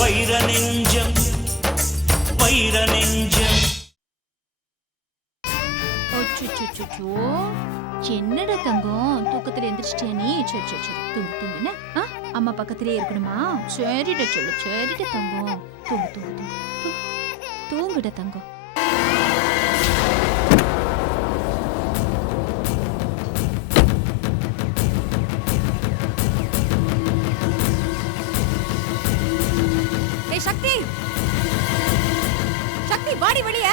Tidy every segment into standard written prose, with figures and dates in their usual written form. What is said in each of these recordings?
வைர நெஞ்சம் வைர நெஞ்சம். என்னடா தங்கம் தூக்கத்துல எந்திரிச்சிட்டியா நீ? சரி சரி சரி தூங்கு தூங்கு. என்ன அம்மா பக்கத்திலே இருக்கணுமா? சரிடா சொல்லு. சரிடா தங்கம் தூங்கு தூங்கு தூங்கு தூங்கு தூங்குடா தங்கம். சக்தி சக்தி வாடி வெளிய.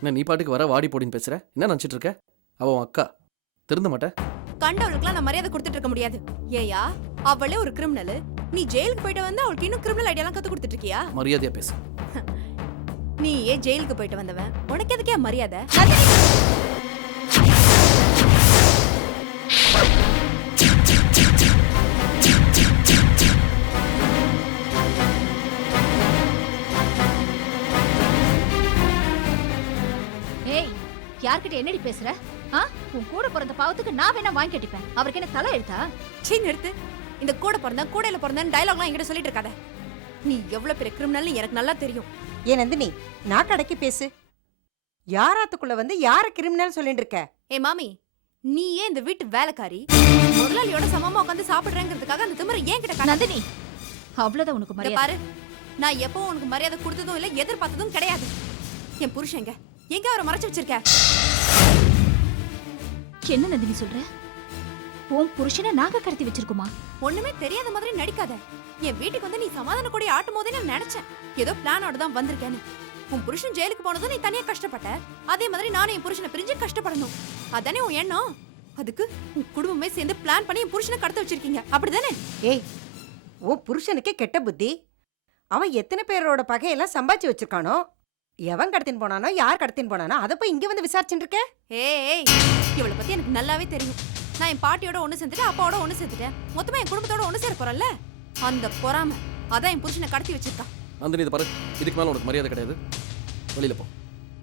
என்ன நீ பாட்டுக்கு வர வாடி போடின்னு பேசுற? என்ன நினைச்சிட்டு இருக்க? அவன் அக்கா திருந்த மாட்டேன். கண்டவளுக்குலாம் நான் மரியாதை கொடுத்துட்டு இருக்க முடியாது. ஏயா அவளே ஒரு கிரிமினல், நீ ஜெயிலுக்கு போயிட்டு வந்து அவளுக்கு இன்னும் கிரிமினல் ஐடியாலாம் கத்து கொடுத்துட்டு இருக்கியா? மரியாதையா பேசு. நீ ஏன் ஜெயிலுக்கு போயிட்டு வந்தவன், உனக்கு எதுக்கே மரியாதை? ஏய் யார்கிட்ட என்னடி பேசுற? உன் கூட பிறந்த பாவத்துக்கு நான் வேணா வாங்கி கட்டிப்பேன். அவருக்கு என்ன தலை எழுத்தா? சீ நிறுத்து. இந்த கூட பிறந்தா கூடையில பிறந்தான்னு டயலாக்லாம் என்கிட்ட சொல்லிட்டு இருக்காத. நீ எவ்வளவு பெரிய கிரிமினல் எனக்கு நல்லா தெரியும். ஏன் நந்தினி நான் கடைக்கு பேசு. யாராத்துக்குள்ள வந்து யார கிரிமினல் சொல்லிட்டு இருக்க? ஏ மாமி, நீ ஏன் இந்த வீட்டு வேலைக்காரி முதலாளியோட சமமா உட்காந்து சாப்பிடுறேங்கிறதுக்காக அந்த திமிரை ஏன் கிட்ட? நந்தினி அவ்வளவுதான் உனக்கு மரியாதை. பாரு, நான் எப்பவும் உனக்கு மரியாதை கொடுத்ததும் இல்ல எதிர்பார்த்ததும் கிடையாது. என் புருஷன் எங்க அவரை மறைச்சு வச்சிருக்க? என்ன நந்தினி சொல்ற? உன் புருஷனை நாங்க கடத்தி வச்சிருக்கோமா? ஒண்ணுமே தெரியாத மாதிரி நடிக்காத. என் வீட்டுக்கு வந்து நீ சமாதான கொடி ஆட்டும் போதே நான் நினைச்சேன் ஏதோ பிளானோட தான் வந்திருக்கேன்னு. உன் புருஷன் ஜெயிலுக்கு போனதும் நீ தனியா கஷ்டப்பட்ட, அதே மாதிரி நானும் என் புருஷனை பிரிஞ்சு கஷ்டப்படணும். அதானே உன் எண்ணம்? அதுக்கு உன் குடும்பமே சேர்ந்து பிளான் பண்ணி என் புருஷனை கடத்த வச்சிருக்கீங்க, அப்படிதானே? ஏய், உன் புருஷனுக்கே கெட்ட புத்தி. அவன் எத்தனை பேரோட பகையெல்லாம் சம்பாதிச்சு வச்சிருக்கானோ? எவன் கடத்தின் போனானோ யார் கடத்தின் போனானோ அதை போய் இங்க வந்து விசாரிச்சுட்டு இருக்க? ஏய், இவளை பத்தி எனக்கு நல்லாவே தெரியும். நான் என் பாட்டியோட ஒண்ணு சேர்ந்துட்டேன், அப்பாவோட ஒண்ணு சேர்த்துட்டேன், மொத்தமா என் குடும்பத்தோட ஒண்ணு சேர போறேன்ல. அந்த பொறாம அதான் என் புருஷனை கடத்தி வச்சிருக்கா. நந்தினி இதை பாரு, இதுக்கு மேல உனக்கு மரியாதை கிடையாது. வெளியில போ.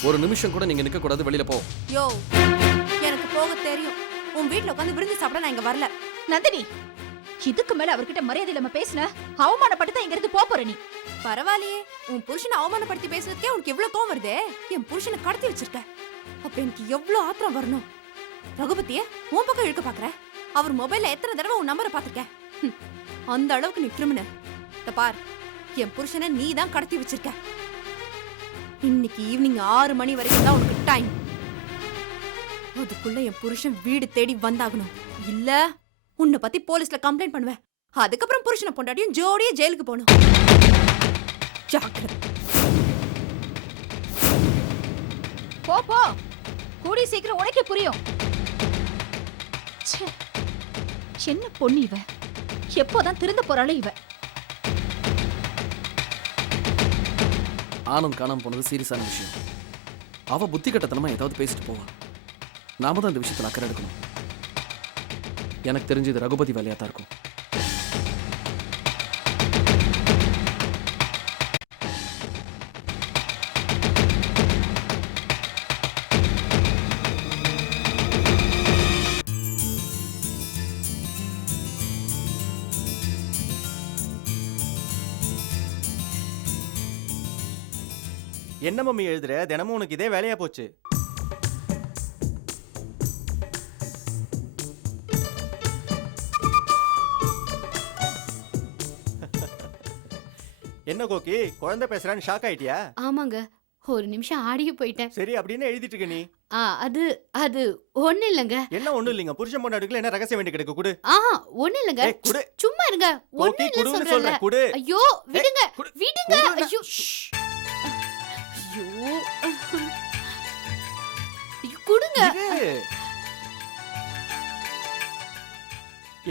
ஒரு நிமிஷம் கூட நீங்க நிக்க கூடாது. வெளியில போ. யோ, எனக்கு போக தெரியும். உன் வீட்ல உட்காந்து விருந்து சாப்பிட நான் இங்க வரல. நந்தினி இதுக்கு மேல அவர்கிட்ட மரியாதை இல்லாம பேசுன அவமானப்பட்டு தான் இங்க இருந்து போற நீ. பரவாயில்லையே, உன் புருஷனை அவமானப்படுத்தி பேசுறதுக்கே உனக்கு எவ்வளவு கோவம் வருதே. என் புருஷனை கடத்தி வச்சிருக்க, அப்ப எனக்கு எவ்வளவு ஆத்திரம் வரணும். ரகுபதிய உன் பக்கம் இழுக்க பாக்குற? அவர் மொபைல்ல எத்தனை தடவை உன் நம்பரை பாத்துருக்க? அந்த அளவுக்கு நீ கிரிமினல். பார், என் புருஷனை நீ தான் கடத்தி வச்சிருக்க. இன்னைக்கு ஈவினிங் 6 மணி வரைக்கும் தான் உனக்கு டைம். அதுக்குள்ள என் புருஷன் வீடு தேடி வந்தாகணும். இல்ல உன்னை பத்தி போலீஸ்ல கம்ப்ளைண்ட் பண்ணுவேன். அதுக்கப்புறம் புருஷனை பொண்டாட்டியும் ஜோடியா ஜெயிலுக்கு போகணும். ஜாக்கிரதை. போ போ, கூடி சீக்கிரம் உனக்கே புரியும். என்ன பொண்ணு இவ? எப்போதான் திருந்த போறாளோ இவ? ஆனந்த் காணாம போனது சீரியஸான விஷயம். அவ புத்தி கட்டத்தனமா ஏதாவது பேசிட்டு போவா. நாம தான் இந்த விஷயத்துல அக்கறை எடுக்கணும். எனக்கு தெரிஞ்சு இது ரகுபதி வேலையா தான் இருக்கும். என்ன மம்மி எழுதுற? தினமும் உனக்கு இதே வேலையா போச்சு. என்ன கோக்கி, குழந்தை பேசுறான்னு ஷாக் ஆயிட்டியா? ஆமாங்க, ஒரு நிமிஷம் ஆடியே போயிட்டேன். சரி, அப்படின்னு எழுதிட்டு இருக்க நீ? அது அது ஒண்ணு இல்லங்க. என்ன ஒண்ணு இல்லைங்க? புருஷன் பொண்டாட்டிக்குள்ள என்ன ரகசியம் வேண்டி கிடக்கு? குடு. ஒண்ணு இல்லங்க. குடு. சும்மா இருங்க. கோக்கி, குடுன்னு சொல்றேன். குடு. ஐயோ விடுங்க, விடுங்க. ஐயோ ஐயோ குடுங்க.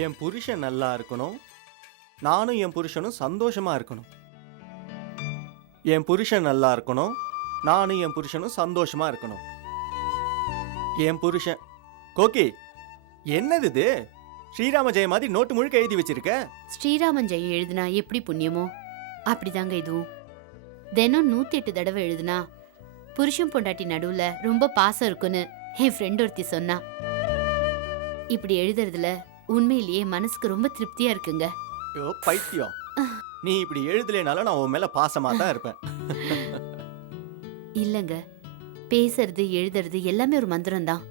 என் புருஷன் நல்லா இருக்கணும், நானும் என் புருஷனும் சந்தோஷமா இருக்கணும். என் புருஷன் நல்லா இருக்கணும், நானும் என் புருஷனும் சந்தோஷமா இருக்கணும். என் புருஷன் கோக்கி, என்னது இது? ஸ்ரீராம ஜெயம் மாதிரி நோட்டு முழுக்க எழுதி வச்சிருக்க. ஸ்ரீராமன் ஜெயம் எழுதுனா எப்படி புண்ணியமோ அப்படிதாங்க இதுவும். தினம் 108 தடவை எழுதுனா புருஷன் பொண்டாட்டி நடுவுல ரொம்ப பாசம் இருக்குன்னு என் ஃப்ரெண்ட் ஒருத்தி சொன்னா. இப்படி எழுதுறதுல உண்மையிலேயே மனசுக்கு ரொம்ப திருப்தியா இருக்குங்க. ஐயோ பைத்தியம், நீ இப்படி எழுதலைனாலும் நான் உன் மேல பாசமா தான் இருப்பேன். இல்லங்க, பேசுறது எழுதுறது எல்லாமே ஒரு மந்திரம் தான்.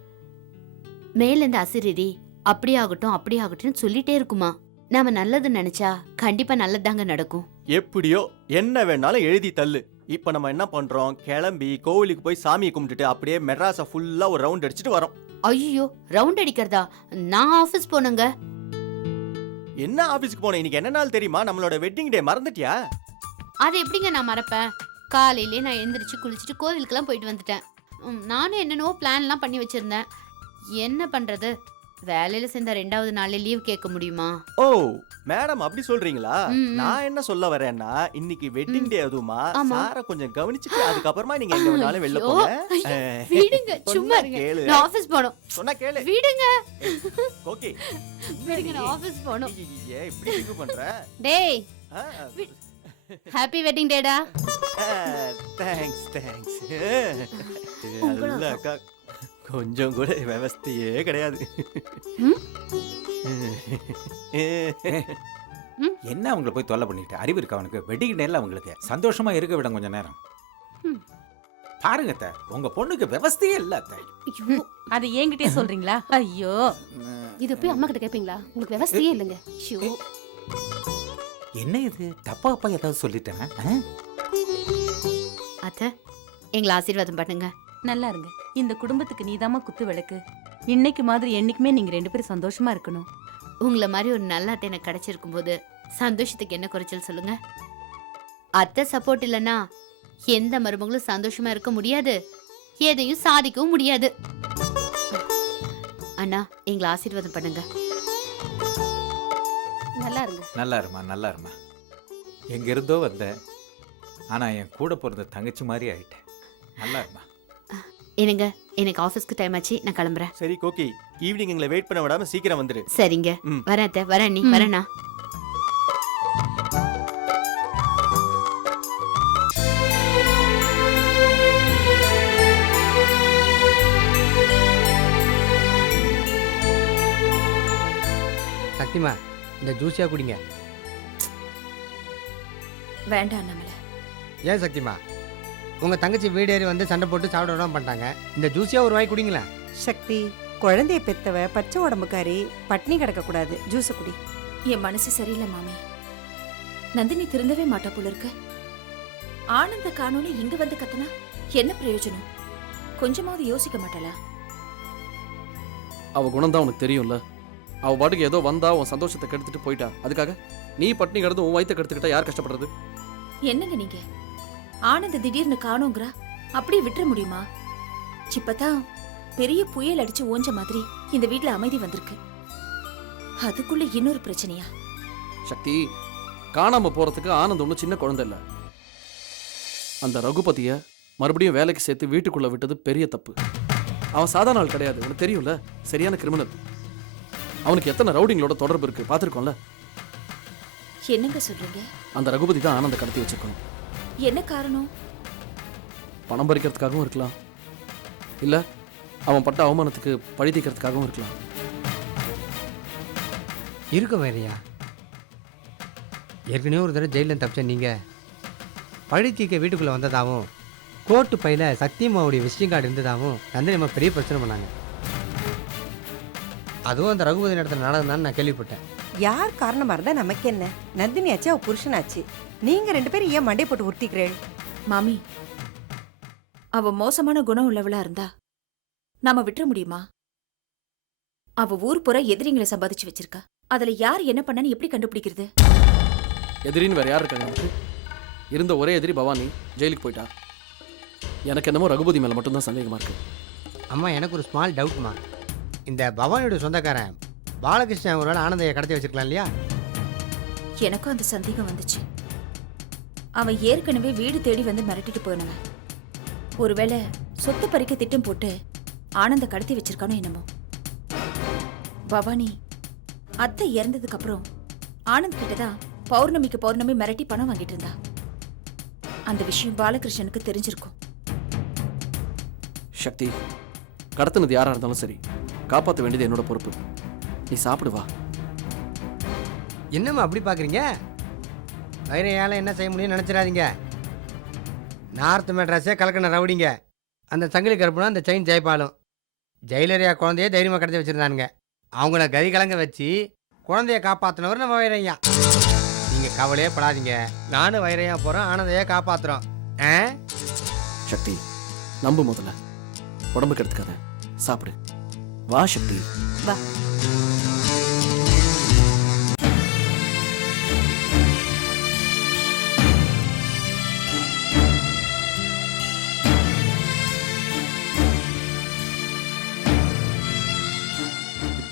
மேல இருந்து அசிரிரி அப்படி ஆகட்டும் அப்படி ஆகட்டும் சொல்லிட்டே இருக்குமா. நாம நல்லது நினைச்சா கண்டிப்பா நல்லதாங்க நடக்கும். எப்படியோ என்ன வேணாலும் எழுதி தள்ளு. இப்ப நம்ம என்ன பண்றோம், கிளம்பி கோவிலுக்கு போய் சாமியை கும்பிட்டுட்டு அப்படியே மெட்ராஸை ஃபுல்லா ஒரு ரவுண்ட் அடிச்சுட்டு வரோம். ஐயோ, ரவுண்ட் அடிக்கிறதா? நான் ஆபீஸ் போனங்க. என்ன ஆபீஸ்க்கு போன? இன்னைக்கு என்ன நாள் தெரியுமா? நம்மளோட வெட்டிங் டே. மறந்துட்டியா? அது எப்படிங்க நான் மறப்பேன்? காலையிலே நான் எழுந்திரிச்சு குளிச்சுட்டு கோவிலுக்கெல்லாம் போயிட்டு வந்துட்டேன். நானும் என்னென்னவோ பிளான்லாம் பண்ணி வச்சிருந்தேன். என்ன பண்றது, வேலையில சேர்ந்த 2வது நாள்ல லீவ் கேட்க முடியுமா? ஓ மேடம், அப்படி சொல்றீங்களா? ம். நான் என்ன சொல்ல வரேன்னா, இன்னைக்கு வெட்டிங் டே அதுவுமா, ஆமா. சார கொஞ்சம் கவனிச்சுட்டு அதுக்கப்புறமா நீங்க எங்க வேணாலும் வெளில ஐயோ, போங்க. ஐயோ, விடுங்க, சும்மா சொன்னா இருங்க. கேளு. நான் ஆபீஸ் போகணும். சொன்னா கேளு. விடுங்க, ஓகே, விடுங்க, நான் ஆபீஸ் போகணும். ஏன் இப்படி திங்க் பண்ற? டேய், ஆ, ஹாப்பி வெட்டிங் டேடா. Thanks thanks. நல்ல அக்கா, கொஞ்சம் கூட விவஸ்தையே கிடையாது. என்ன அவங்கள போய் தொல்லை பண்ணிட்டு அறிவு இருக்கா அவனுக்கு? வெட்டிங் டேல அவங்களுக்கு சந்தோஷமா இருக்க விட கொஞ்ச நேரம். பாருங்க அத்தை, உங்க பொண்ணுக்கு விவஸ்தையே இல்ல அத்தை. ஐயோ, அது என்கிட்டயே சொல்றீங்களா? ஐயோ, இத போய் அம்மா கிட்ட கேப்பீங்களா? உங்களுக்கு விவசாயே இல்லைங்க. ஐயோ, என்ன இது தப்பா அப்பா ஏதாவது சொல்லிட்டேனா? அத்தை, எங்களை ஆசீர்வாதம் பண்ணுங்க. நல்லா இருங்க. இந்த குடும்பத்துக்கு நீதாம்மா குத்து விளக்கு. இன்னைக்கு மாதிரி என்னைக்குமே நீங்க 2 பேரும் சந்தோஷமா இருக்கணும். உங்களை மாதிரி ஒரு நல்ல அத்தை எனக்கு கிடைச்சிருக்கும் போது சந்தோஷத்துக்கு என்ன குறைச்சல் சொல்லுங்க? அத்தை சப்போர்ட் இல்லைன்னா எந்த மருமகளும் சந்தோஷமா இருக்க முடியாது, எதையும் சாதிக்கவும் முடியாது. அண்ணா, எங்களை ஆசீர்வாதம் பண்ணுங்க. நல்லா இருங்க. நல்லா இருமா, நல்லா இருமா. எங்க இருந்தோ வந்த, ஆனா என் கூட பிறந்த தங்கச்சி மாதிரி ஆயிட்டேன். நல்லா இருமா. என்னங்க, எனக்கு ஆபீஸ்க்கு டைம் ஆச்சு, நான் கிளம்புறேன். சரி கோகி, ஈவினிங் எங்களை வெயிட் பண்ண விடாம சீக்கிரம் வந்துரு. சரிங்க, ம். வரேன் அத்தை, வரேன். நீ வரேண்ணா. சக்திமா, இந்த ஜூஸியா குடிங்க. வேண்டாம் நம்மள. ஏன் சக்திமா, உங்க தங்கச்சி வீடேறி வந்து சண்டை போட்டு சாப்பிட விடாம பண்ணிட்டாங்க. இந்த ஜூஸியா ஒரு வாய் குடிங்களேன். சக்தி, குழந்தைய பெத்தவ, பச்சை உடம்புக்காரி, பட்னி கிடக்க கூடாது. ஜூஸ குடி. என் மனசு சரியில்லை மாமி. நந்தினி திருந்தவே மாட்டா போல இருக்கு. ஆனந்த காணோன்னு இங்க வந்து கத்துனா என்ன பிரயோஜனம்? கொஞ்சமாவது யோசிக்க மாட்டாளா? அவ குணம் தான் உனக்கு தெரியும்ல. அவ பாட்டுக்கு ஏதோ வந்தா உன் சந்தோஷத்தை கெடுத்துட்டு போயிட்டா. அதுக்காக நீ பட்னி கிடந்து உன் வயித்தை கெடுத்துக்கிட்டா யார் கஷ்டப்படுறது? என்னங்க நீங்க? ஆனந்த திடீர்னு காணோங்கிறா, அப்படியே விட்டுற முடியுமா? இப்பதான் பெரிய புயல் அடிச்சு ஓஞ்ச மாதிரி இந்த வீட்ல அமைதி வந்திருக்கு. அதுக்குள்ள இன்னொரு பிரச்சனையா? சக்தி, காணாம போறதுக்கு ஆனந்த் ஒன்றும் சின்ன குழந்தை இல்ல. அந்த ரகுபதிய மறுபடியும் வேலைக்கு சேர்த்து வீட்டுக்குள்ள விட்டது பெரிய தப்பு. அவன் சாதாரண ஆள் கிடையாது, உனக்கு தெரியும்ல. சரியான கிரிமினல். அவனுக்கு எத்தனை ரவுடிங்களோட தொடர்பு இருக்கு பார்த்துருக்கோம்ல. என்னங்க சொல்றீங்க? அந்த ரகுபதி தான் ஆனந்த கடத்தி வச்சிருக்கணும். என்ன காரணம்? பணம் பறிக்கிறதுக்காகவும் இருக்கலாம், இல்ல அவன் பட்ட அவமானத்துக்கு பழி தீர்க்கிறதுக்காகவும் இருக்கலாம். இருக்க வேறையா? ஏற்கனவே ஒரு தடவை ஜெயிலில் தப்பிச்ச நீங்க பழி தீக்க வீட்டுக்குள்ள வந்ததாகவும் கோர்ட்டு பையில சத்தியம்மாவுடைய விசிட்டிங் கார்டு இருந்ததாகவும் நந்தினி அம்மா பெரிய பிரச்சனை பண்ணாங்க. அதுவும் அந்த ரகுபதி இடத்துல நடந்ததான்னு நான் கேள்விப்பட்டேன். யார் காரணமா இருந்தா நமக்கு என்ன? நந்தினி ஆச்சு, அவ புருஷனாச்சு. நீங்க 2 பேரும் ஏன் மண்டை போட்டு உருட்டிக்கிறேன்? மாமி, அவ மோசமான குணம் உள்ளவளா இருந்தா நாம விட்டுற முடியுமா? அவ ஊர் புற எதிரிங்களை சம்பாதிச்சு வச்சிருக்கா. அதுல யார் என்ன பண்ணான்னு எப்படி கண்டுபிடிக்கிறது? எதிரின்னு வேற யார் இருக்காங்க நமக்கு? இருந்த ஒரே எதிரி பவானி ஜெயிலுக்கு போயிட்டா. எனக்கு என்னமோ ரகுபதி மேல மட்டும்தான் சந்தேகமா இருக்கு. அம்மா, எனக்கு ஒரு ஸ்மால் டவுட்மா. இந்த பவானியோட சொந்தக்காரன் பாலகிருஷ்ணன் ஒருவேளை ஆனந்தையை கடத்தி வச்சிருக்கலாம் இல்லையா? எனக்கும் அந்த சந்தேகம் வந்துச்சு. அவன் ஏற்கனவே வீடு தேடி வந்து மிரட்டிட்டு போனவன். ஒருவேளை சொத்து பறிக்க திட்டம் போட்டு ஆனந்த கடத்தி வச்சிருக்கானோ என்னமோ. பவானி அத்தை இறந்ததுக்கு அப்புறம் ஆனந்த் கிட்டதான் பௌர்ணமிக்கு பௌர்ணமி மிரட்டி பணம் வாங்கிட்டு இருந்தா. அந்த விஷயம் பாலகிருஷ்ணனுக்கு தெரிஞ்சிருக்கும். சக்தி, கடத்தினது யாரா இருந்தாலும் சரி, காப்பாற்ற வேண்டியது என்னோட பொறுப்பு. நீ சாப்பிடுவா. என்னம்மா அப்படி பார்க்குறீங்க? வைரையால் என்ன செய்ய முடியும்னு நினச்சிடாதீங்க. நார்த் மெட்ராஸே கலக்கின ரவுடிங்க. அந்த சங்கிலி கருப்புனா அந்த செயின் ஜெயபாலும் ஜெயிலரியா குழந்தைய தைரியமாக கடத்தி வச்சுருந்தானுங்க. அவங்கள கறி கலங்க வச்சு குழந்தைய காப்பாற்றினவர் நம்ம வைரையா. நீங்கள் கவலையே படாதீங்க, நானும் வைரையா போகிறோம், ஆனந்தையே காப்பாற்றுறோம். சக்தி, நம்பு முதல்ல, உடம்புக்கு எடுத்துக்காத, சாப்பிடு. வா சக்தி, வா.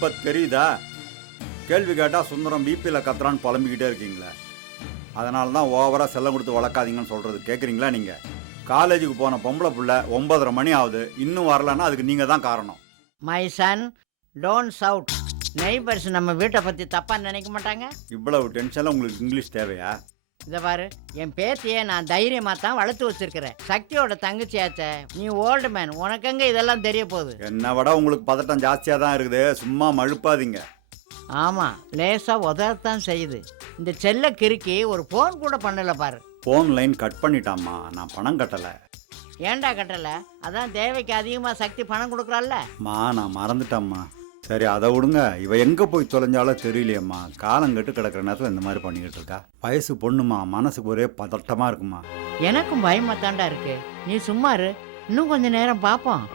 இப்போ தெரியுதா? கேள்வி கேட்டால் சுந்தரம் பிபியில் கத்துறான்னு புலம்பிக்கிட்டே இருக்கீங்களே. அதனால தான் ஓவராக செல்லம் கொடுத்து வளர்க்காதீங்கன்னு சொல்கிறது. கேட்குறீங்களா? நீங்கள் காலேஜுக்கு போன பொம்பளை பிள்ளை 9:30 மணி ஆகுது, இன்னும் வரலன்னா அதுக்கு நீங்கள் தான் காரணம். My son, don't shout. Neighbours நம்ம வீட்டை பற்றி தப்பாக நினைக்க மாட்டாங்க. இவ்வளவு டென்ஷனில் உங்களுக்கு இங்கிலீஷ் தேவையா? இதை பாரு, என் பேத்தியை நான் தைரியமாக தான் வளர்த்து வச்சிருக்கிறேன். சக்தியோட தங்கச்சியாச்ச, நீ ஓல்டு மேன், உனக்கெங்க இதெல்லாம் தெரிய போகுது? என்னை விட உங்களுக்கு பதட்டம் ஜாஸ்தியாக தான் இருக்குது. சும்மா மழுப்பாதீங்க. ஆமாம், லேசாக உதறத்தான் செய்யுது. இந்த செல்ல கிறுக்கி ஒரு ஃபோன் கூட பண்ணலை பாரு. ஃபோன் லைன் கட் பண்ணிட்டாம்மா, நான் பணம் கட்டலை. ஏன்டா கட்டலை? அதான் தேவைக்கு அதிகமாக சக்தி பணம் கொடுக்குறாள்ல. நான் மறந்துட்டேம்மா. சரி, அதை விடுங்க. இவ எங்கே போய் தொலைஞ்சாலும் தெரியலையம்மா. காலம் கெட்டு கிடக்கிற நேரத்தில் இந்த மாதிரி பண்ணிக்கிட்டு இருக்கா. வயசு பொண்ணுமா, மனசுக்கு ஒரே பதட்டமாக இருக்குமா. எனக்கும் பயமாக தாண்டா இருக்கு. நீ சும்மா இரு, இன்னும் கொஞ்சம் நேரம் பார்ப்போம்.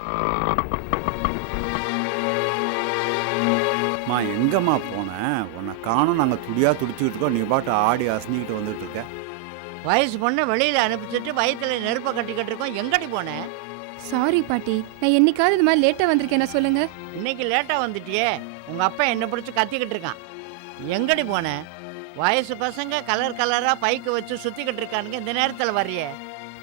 அம்மா, எங்கம்மா போனேன்? உன்னை காணும். நாங்கள் துடிச்சுக்கிட்டு இருக்கோம், நீ பாட்டு ஆடி அசைஞ்சிக்கிட்டு வந்துட்டு இருக்க. வயசு பொண்ணை வெளியில் அனுப்பிச்சிட்டு வயிற்றுல நெருப்பை கட்டிக்கிட்டு இருக்கோம். எங்கடி போனேன்? சாரி பாட்டி, நான் என்னைக்காவது இந்த மாதிரி லேட்டா வந்திருக்கேன் சொல்லுங்க. இன்னைக்கு லேட்டாக வந்துட்டியே. உங்கள் அப்பா என்னை பிடிச்சி கத்திக்கிட்டு இருக்கான். எங்கடி போனேன்? வயசு பசங்க கலர் கலராக பைக்கு வச்சு சுற்றிக்கிட்டு இருக்கானுங்க, இந்த நேரத்தில் வர்றியே.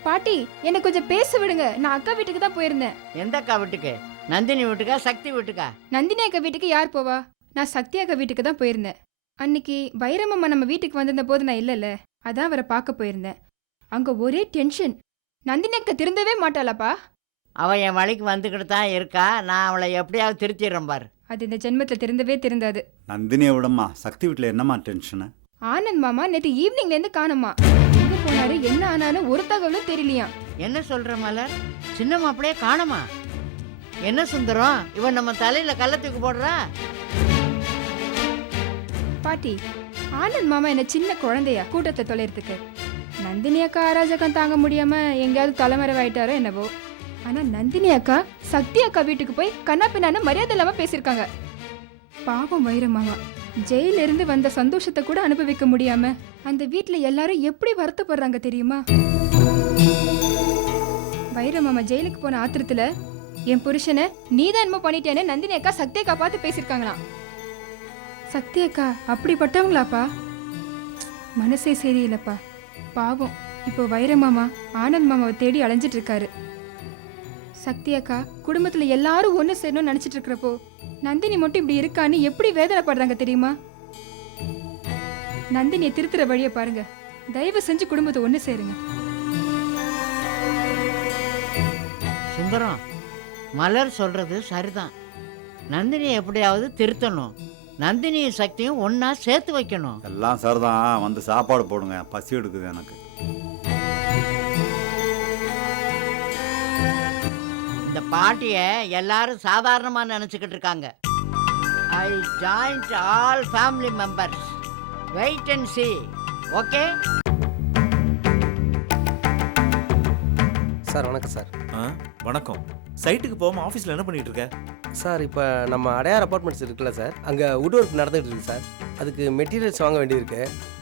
பாட்டி, என்னை கொஞ்சம் பேச விடுங்க. நான் அக்கா வீட்டுக்கு தான் போயிருந்தேன். எந்த அக்கா வீட்டுக்கு? நந்தினி வீட்டுக்கா, சக்தி வீட்டுக்கா? நந்தினி அக்கா வீட்டுக்கு யார் போவா? நான் சக்தி அக்கா வீட்டுக்கு தான் போயிருந்தேன். அன்னைக்கு வைரமம்மா நம்ம வீட்டுக்கு வந்திருந்த போது நான் இல்லைல்ல, அதான் அவரை பார்க்க போயிருந்தேன். அங்க ஒரே டென்ஷன். நந்தினி அக்கா திருந்தவே மாட்டாளாப்பா. அவள் என் வழிக்கு வந்துக்கிட்டு தான் இருக்கா. நான் அவளை எப்படியாவது திருத்திடுறேன் பாரு. அது இந்த ஜென்மத்தில் திருந்தாது. நந்தினியை விடம்மா, சக்தி வீட்டில் என்னம்மா டென்ஷனு? ஆனந்த் மாமா நேற்று ஈவினிங்லேருந்து காணுமா. எங்கே போனாரு, என்ன ஆனாலும் ஒரு தகவலும் தெரியலையா. என்ன சொல்கிற மலர்? சின்ன மாப்பிளையே காணுமா? என்ன சுந்தரம், இவன் நம்ம தலையில் கள்ளத்துக்கு போடுறா? பாட்டி, ஆனந்த் மாமா என்ன சின்ன குழந்தையா கூட்டத்தை தொலைறதுக்கு? நந்தினி அக்கா அராஜகம் தாங்க முடியாம எங்கேயாவது தலைமறைவாயிட்டாரோ என்னவோ. ஆனா நந்தினி அக்கா சக்தி அக்கா வீட்டுக்கு போய் கண்ணா பின்னான மரியாதை இல்லாம பேசியிருக்காங்க. பாவம் வைரமாமா, ஜெயில இருந்து வந்த சந்தோஷத்தை கூட அனுபவிக்க முடியாம அந்த வீட்டுல எல்லாரும் எப்படி வருத்தப்படுறாங்க தெரியுமா? வைரமாமா ஜெயிலுக்கு போன ஆத்திரத்துல என் புருஷனை நீதான் என்னமோ பண்ணிட்டேன்னு நந்தினி அக்கா சக்தி அக்கா பார்த்து பேசியிருக்காங்களாம். சக்தி அக்கா அப்படிப்பட்டவங்களாப்பா? மனசே சரியில்லைப்பா. பாவம், இப்போ வைரமாமா ஆனந்த் மாமாவை தேடி அலைஞ்சிட்டு இருக்காரு. சக்தி அக்கா குடும்பத்துல எல்லாரும் ஒன்று சேரணும்னு நினைச்சிட்டு இருக்கிறப்போ நந்தினி மட்டும் இப்படி இருக்கான்னு எப்படி வேதனைப்படுறாங்க தெரியுமா? நந்தினியை திருத்துற வழியை பாருங்க. தயவு செஞ்சு குடும்பத்தை ஒன்று சேருங்க. சுந்தரம், மலர் சொல்றது சரிதான். நந்தினியை எப்படியாவது திருத்தணும். நந்தினி சக்தியும் ஒன்னா சேர்த்து வைக்கணும். எல்லாம் சரிதான். வந்து சாப்பாடு போடுங்க, பசி எடுக்குது எனக்கு. இந்த பாட்டியை எல்லாரும் சாதாரணமாக நினச்சிக்கிட்டு இருக்காங்க. I joint all family members. Wait and see. Okay sir வணக்கம் சார். வணக்கம். சைட்டுக்கு போகாமல் ஆஃபீஸில் என்ன பண்ணிட்டு இருக்க? சார் இப்போ நம்ம அடையார் அப்பார்ட்மெண்ட்ஸ் இருக்குல்ல சார், அங்கே வுட் ஒர்க் நடந்துகிட்டு இருக்கு சார். அதுக்கு மெட்டீரியல்ஸ் வாங்க வேண்டியிருக்கு.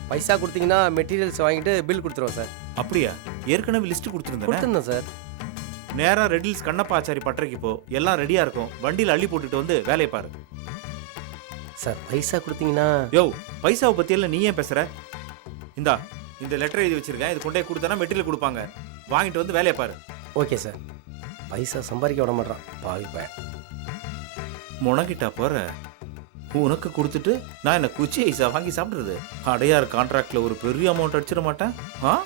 பைசா கொடுத்தீங்கன்னா மெட்டீரியல்ஸ் வாங்கிட்டு பில் கொடுத்துருவோம் சார். அப்படியா? ஏற்கனவே லிஸ்ட் கொடுத்துருந்தேன் சார். நேராக ரெட்டில்ஸ் கண்ணப்பாச்சாரி பட்டறைக்கு போ, எல்லாம் ரெடியாக இருக்கும். வண்டியில் அள்ளி போட்டுட்டு வந்து வேலையை பாரு. சார் பைசா கொடுத்தீங்கன்னா? யோ, பைசாவை பற்றியெல்லாம் நீ ஏன் பேசுகிற? இந்த லெட்டர் எழுதி வச்சிருக்கேன், இது கொண்டே கொடுத்தனா மெட்டீரியல் கொடுப்பாங்க. வாங்கிட்டு வந்து வேலையை பாரு. Okay sir. பைசா சம்பாதிக்க விட மாட்டான் பாவி பையன். முனகிட்டா போற. உனக்கு கொடுத்துட்டு நான் என்ன குச்சி ஐஸா வாங்கி சாப்பிடுறது? அடையார் கான்ட்ராக்ட்ல ஒரு பெரிய அமௌண்ட் அடிச்சிட மாட்டேன். ஆ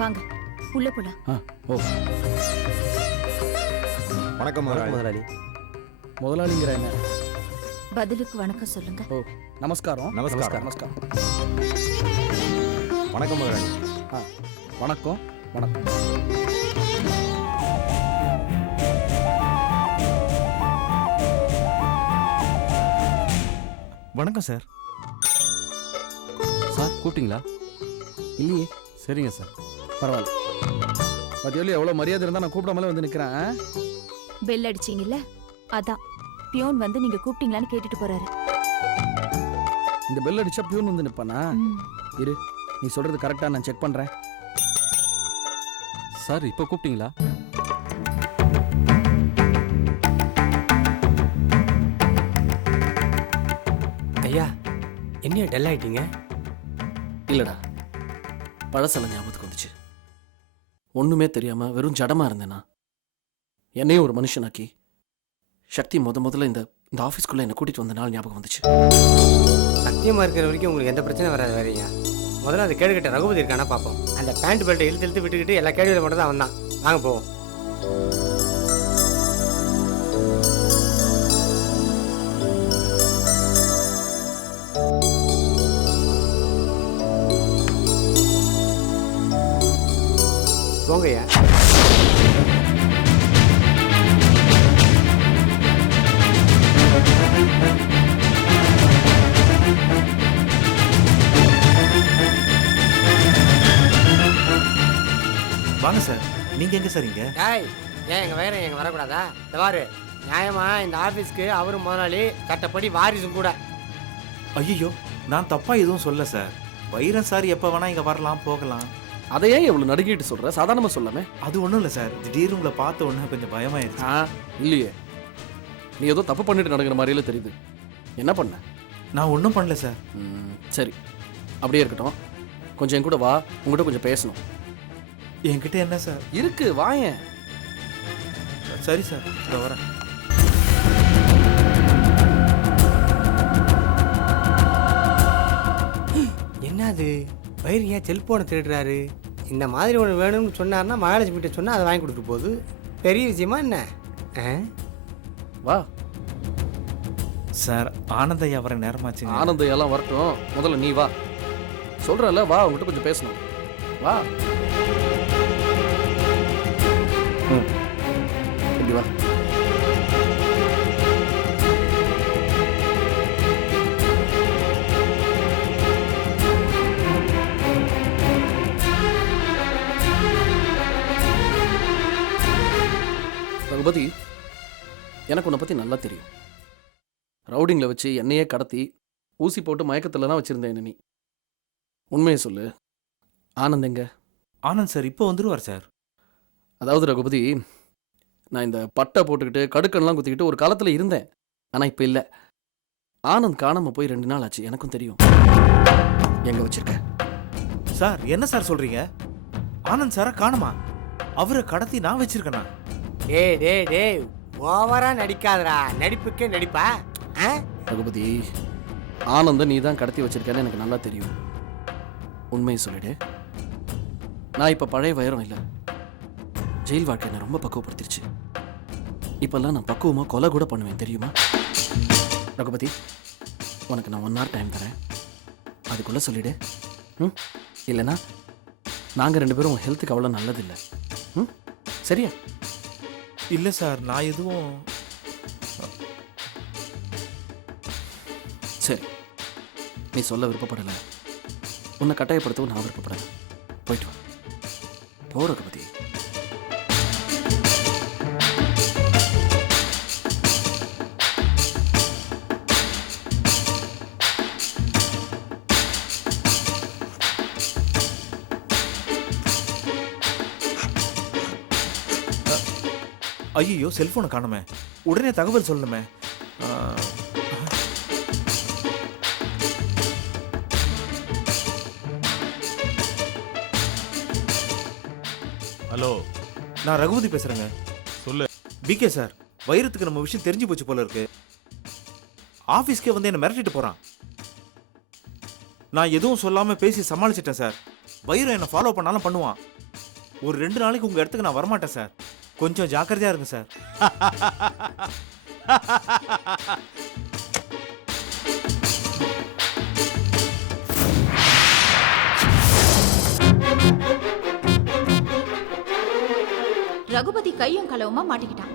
வாங்க உள்ள போலாம். ஓ வணக்கம் முதலாளி. முதலாளிங்கிற என்ன? பதிலுக்கு வணக்கம் சொல்லுங்க. ஓ நமஸ்காரம். நமஸ்காரம். நமஸ்காரம். வணக்கம் முதலாளி. வணக்கம். வணக்கம். வணக்கம் சார். சார் கூப்பிட்டீங்களா? இல்லையே. சரிங்க சார், பரவாயில்ல. பத்தியோலி எவ்வளோ மரியாதை இருந்தால் நான் கூப்பிடாமலே வந்து நிற்கிறேன். பெல் அடிச்சீங்கல்ல, அதான் பியோன் வந்து நீங்க கூப்பிட்டீங்களான்னு கேட்டுட்டு போறாரு. இந்த பெல் அடிச்சா பியூன் வந்து நிற்பானா? இரு, நீ சொல்றது கரெக்டாக நான் செக் பண்ணுறேன். சார் இப்போ கூப்பிட்டீங்களா? ஐயா என்ன டல் ஆயிட்டீங்க? இல்லைடா, பழசெல்லாம் ஞாபகத்துக்கு வந்துச்சு. ஒன்றுமே தெரியாமல் வெறும் ஜடமாக இருந்தேனா என்னையும் ஒரு மனுஷனாக்கி சக்தி முதல்ல இந்த ஆஃபீஸ்க்குள்ளே என்னை கூட்டிகிட்டு வந்த நாள் ஞாபகம் வந்துச்சு. சத்தியமாக இருக்கிற வரைக்கும் உங்களுக்கு எந்த பிரச்சனை வராது வேறையா. முதல்ல அந்த கேடுகிட்ட ரகுபதி இருக்கானா பார்ப்போம். அந்த பேண்ட் பெல்ட்டை இழுத்து விட்டுக்கிட்டு எல்லா கேடுகளை மட்டும் தான் வந்தான். வாங்க போவோம். போங்கய்யா. வாங்க சார். நீங்க எங்க சார் இங்க? டாய், ஏன் எங்கள் வயிறு எங்கே வரக்கூடாதா? இந்த வாரு நியாயமா இந்த ஆஃபீஸ்க்கு அவரும் முதலாளி, சட்டப்படி வாரிசும் கூட. ஐயோ, நான் தப்பா எதுவும் சொல்ல சார். வைரம் சார் எப்போ வேணா இங்க வரலாம் போகலாம். அதை ஏன் இவ்வளோ நடுக்கிட்டு சொல்கிற? சாதாரணமாக சொல்லாமே. அது ஒன்றும் இல்லை சார், திடீர்னு உங்களை பார்த்த உடனே கொஞ்சம் பயமாயிருச்சு. இல்லையே, நீ ஏதோ தப்பு பண்ணிட்டு நடக்கிற மாதிரியில தெரியுது. என்ன பண்ண? நான் ஒன்றும் பண்ணல சார். சரி, அப்படியே இருக்கட்டும். கொஞ்சம் என் கூட வா, உங்கள்கிட்ட கொஞ்சம் பேசணும். என்கிட்ட என்ன சார் இருக்கு? வாயேன். சரி சார், இதோ வரேன். என்னது வயிறு ஏன் செல்போனை திருடுறாரு? இந்த மாதிரி ஒன்று வேணும்னு சொன்னார்னா மகாலட்சுமி கிட்ட சொன்னால் அதை வாங்கி கொடுத்துட்டு போகுது. பெரிய விஷயமா என்ன? வா சார். ஆனந்தையா வர நேரமாச்சு. ஆனந்தையெல்லாம் வரட்டும், முதல்ல நீ வா. சொல்கிறல்ல, வா, உங்கள்கிட்ட கொஞ்சம் பேசணும். வா. இப்படி வா. ரகுபதி, எனக்கு உன்னை பற்றி நல்லா தெரியும். ரவுடிங்கில் வச்சு என்னையே கடத்தி ஊசி போட்டு மயக்கத்தில் தான் வச்சுருந்தேன் என்ன. நீ உண்மையை சொல்லு, ஆனந்த் எங்க? ஆனந்த் சார் இப்போ வந்துடுவார் சார். அதாவது ரகுபதி, நான் இந்த பட்டை போட்டுக்கிட்டு கடுக்கன்லாம் குத்திக்கிட்டு ஒரு காலத்தில் இருந்தேன். ஆனால் இப்போ இல்லை. ஆனந்த் காணாமல் போய் 2 நாள் ஆச்சு. எனக்கும் தெரியும் எங்கே வச்சிருக்க. சார் என்ன சார் சொல்கிறீங்க? ஆனந்த் சாரை காணுமா? அவரை கடத்தி நான் வச்சிருக்கேனா? டேய் ஓவரா நடிக்காதடா. நடிப்புக்கே நடிப்பா? ரகுபதி, ஆனந்த நீ தான் கடத்தி வச்சிருக்கேன்னு எனக்கு நல்லா தெரியும். உண்மையை சொல்லிடு. நான் இப்போ பழைய வைரம் இல்லை. ஜெயில் வாழ்க்கை என்னை ரொம்ப பக்குவப்படுத்திருச்சு. இப்போல்லாம் நான் பக்குவமாக கொலை கூட பண்ணுவேன், தெரியுமா? ரகுபதி, உனக்கு நான் 1 hour டைம் தரேன். அதுக்குள்ளே சொல்லிடு. இல்லைன்னா நாங்கள் 2 பேரும் ஹெல்த்துக்கு அவ்வளோ நல்லதில்லை. சரியா? இல்லை சார், நான் எதுவும். சரி, நீ சொல்ல விருப்பப்படலை. உன்னை கட்டாயப்படுத்தவும் நான் விருப்பப்படலை. போயிட்டு வா. போ ரகுபதி. ஐயோ செல்போனை காணுமே, உடனே தகவல் சொல்லணுமே. ஹலோ, நான் ரகுபதி பேசுறேங்க. சொல்லு. பிகே சார், வைரத்துக்கு நம்ம விஷயம் தெரிஞ்சு போச்சு போல இருக்கு. ஆபீஸ்க்கே வந்து என்ன மிரட்டிட்டு போறான். நான் எதுவும் சொல்லாம பேசி சமாளிச்சிட்டேன் சார். வைரம் என்ன ஃபாலோ பண்ணாலும் பண்ணுவான். ஒரு 2 நாளைக்கு உங்க இடத்துக்கு நான் வரமாட்டேன் சார். கொஞ்சம் ஜாக்கிரதையா இருங்க சார். ரகுபதி கையும் களவுமா மாட்டிக்கிட்டான்.